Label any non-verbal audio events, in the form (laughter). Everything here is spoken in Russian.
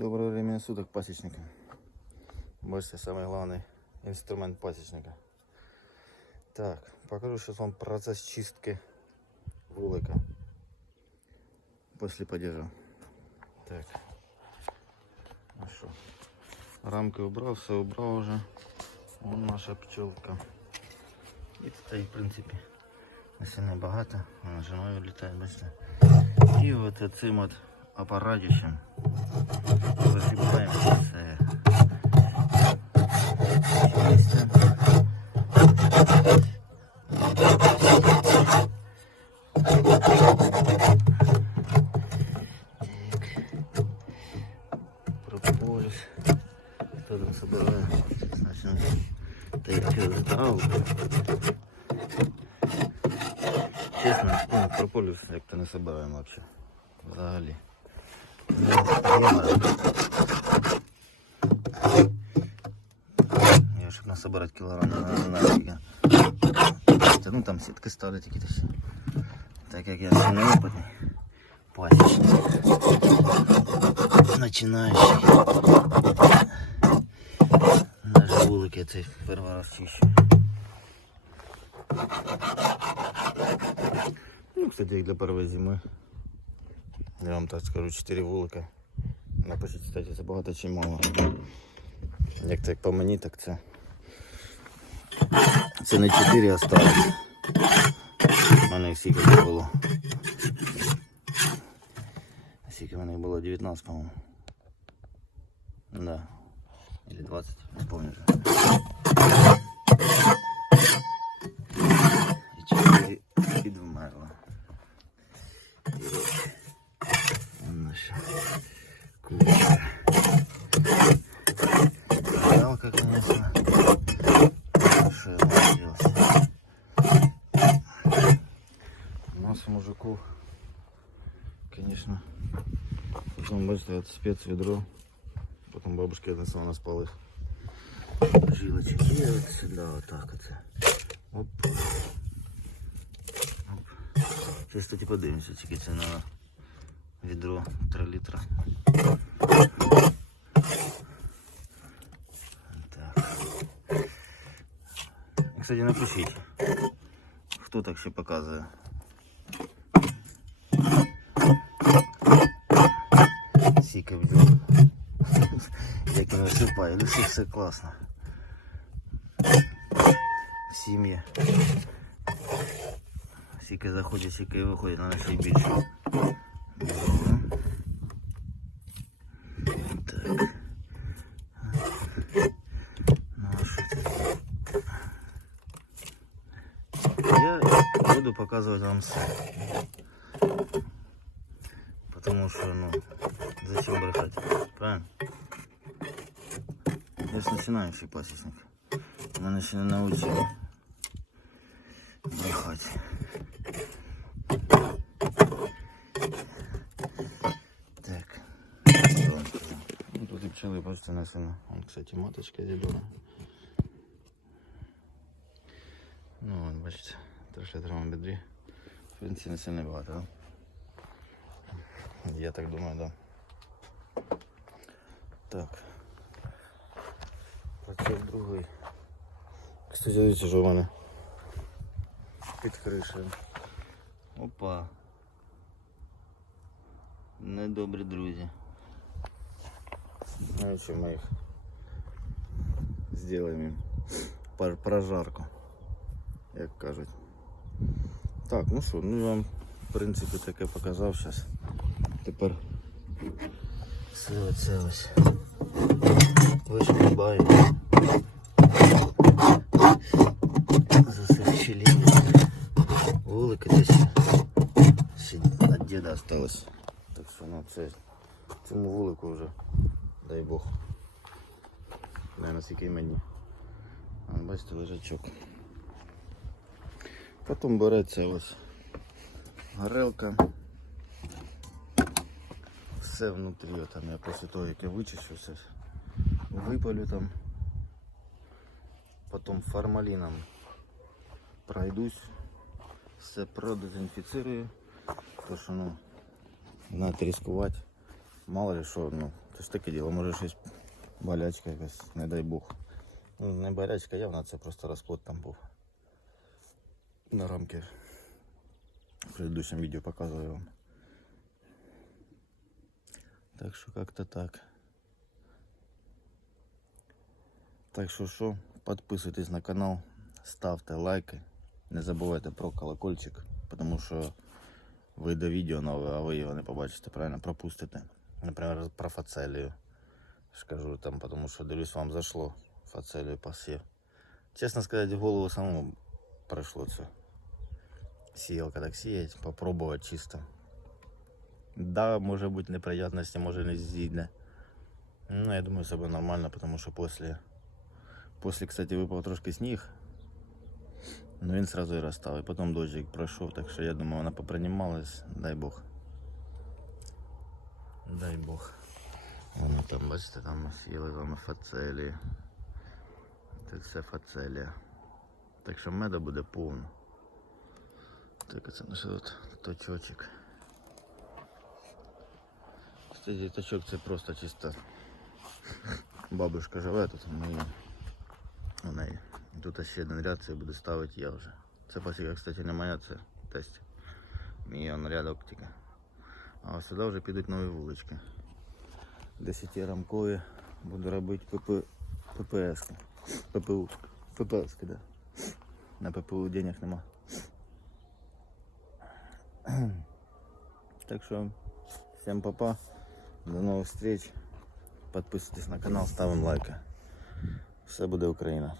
Доброго времени суток, пасічники. Бачите, самый главный инструмент пасічника. Так, покажу сейчас вам процесс чистки вулика. После падежа. Так. Ну що, рамки убрав, все убрав уже. Вон наша пчелка. І тут, в принципі, ось небагато. Вона жіною літає, бачите. І от цим от апаратищем висипаємо все. Чисто. Так. Прополис. Кто там собирает? Значит, так, траву. Чесно, ну, прополіс як-то не собираємо вообще. Взагалі. Ну, є, Я щоб насобирати кілограм на нафіга. Ну там сітки ставлять якісь. ще. Так як я ще не опитний. Пасічник. Начинаючий. Навіть вулики цей перший раз чищу. Ну, кстати, як для первої зими. Я вам так скажу, 4 вулика. Напишіть, кстати, це багато чи мало. Як це як по мені, так це. Це не 4 осталось. У мене їх скільки тут було. Скільки в мене їх було 19, по-моєму. Да. Или 20, не помню вже. У нас у мужиков, конечно, потом бачите, это спецведро. Потом бабушка отнесла на спалых жилочки. И вот сюда вот так вот. Оп. Оп. Сейчас, кстати, подивимося, тільки це на відро 3 літра. Так. І, Кстати, напишіть, хто так ще показує. Як він висипає, ну все, все класно. Сім'ї. Скільки заходить, скільки і виходить, на ще й більше. Добре. Так. Ну, а що це? Я буду показувати вам все. Потому що, ну, зачем брехать? Правильно? Я ж начинающий пасечник. Мене ще не научили брехать. Так. Ну, тут і пчели, бачите, несено. Вон, кстати, маточка зелена. Ну, вон, бачите, трошки на бедрі. В принципі, не сильно багато, да? Я так думаю, да. Так. Працює другий. Кстати, дивіться, що в мене під кришею. Опа. Недобрі друзі. Ну що ми їх зробимо їм пар- прожарку, як кажуть. Так, ну що, ну я вам в принципі таке показав зараз. Тепер все оце ось вишкрібаю. За вже, дай Бог. Не наскільки й мені. А, бачите, лежачок. Потім береться ось горелка. Все внутрі там я після того, як я вичищу все, випалю там. Потім формаліном пройдусь, все продезінфіцирую, тому що ну, треба ризикувати. Мало ли що, ну, Це ж таке діло, може щось болячка якась, не дай Бог. Ну, не болячка явно, це просто розплод там був. На рамки. В предыдущем відео показував вам. Так що как-то так. Так що що, підписуйтесь на канал, ставте лайки, не забувайте про колокольчик, тому що вийде відео нове, а ви його не побачите, правильно пропустите. Наприклад, про фацелію. Скажу там, тому що дивлюсь, вам зашло фацелію посів. Чесно сказати, в голову самому прийшло це. Сіялка так сіять, попробувати чисто. Да, може бути неприятності, може не зійде. Ну, я думаю, все буде нормально, тому що після, після, кстати, випав трошки сніг. Ну він сразу і розстав. І потім дощик пройшов, так що я думаю, вона попринімалась, дай Бог. Дай Бог. Воно там, бачите, там сіли вам фацелі. Це все фацелія. Так що меда буде повно. Так, це наш от точочок. Кстати, точок це просто чисто. Бабушка живе тут, ми її- у неї. Тут ще один ряд це буде ставити я вже. Це пасіка, кстати, не моя, це тесть. Мій он рядок тільки. А ось сюди вже підуть нові вулички. 10 рамкові буду робити ПП, ППС. ППУ. ППС, да. На ППУ денег нема. (clears throat) Так що всем папа. До новых встреч. Подписывайтесь на канал, ставим лайки. Все буде Україна.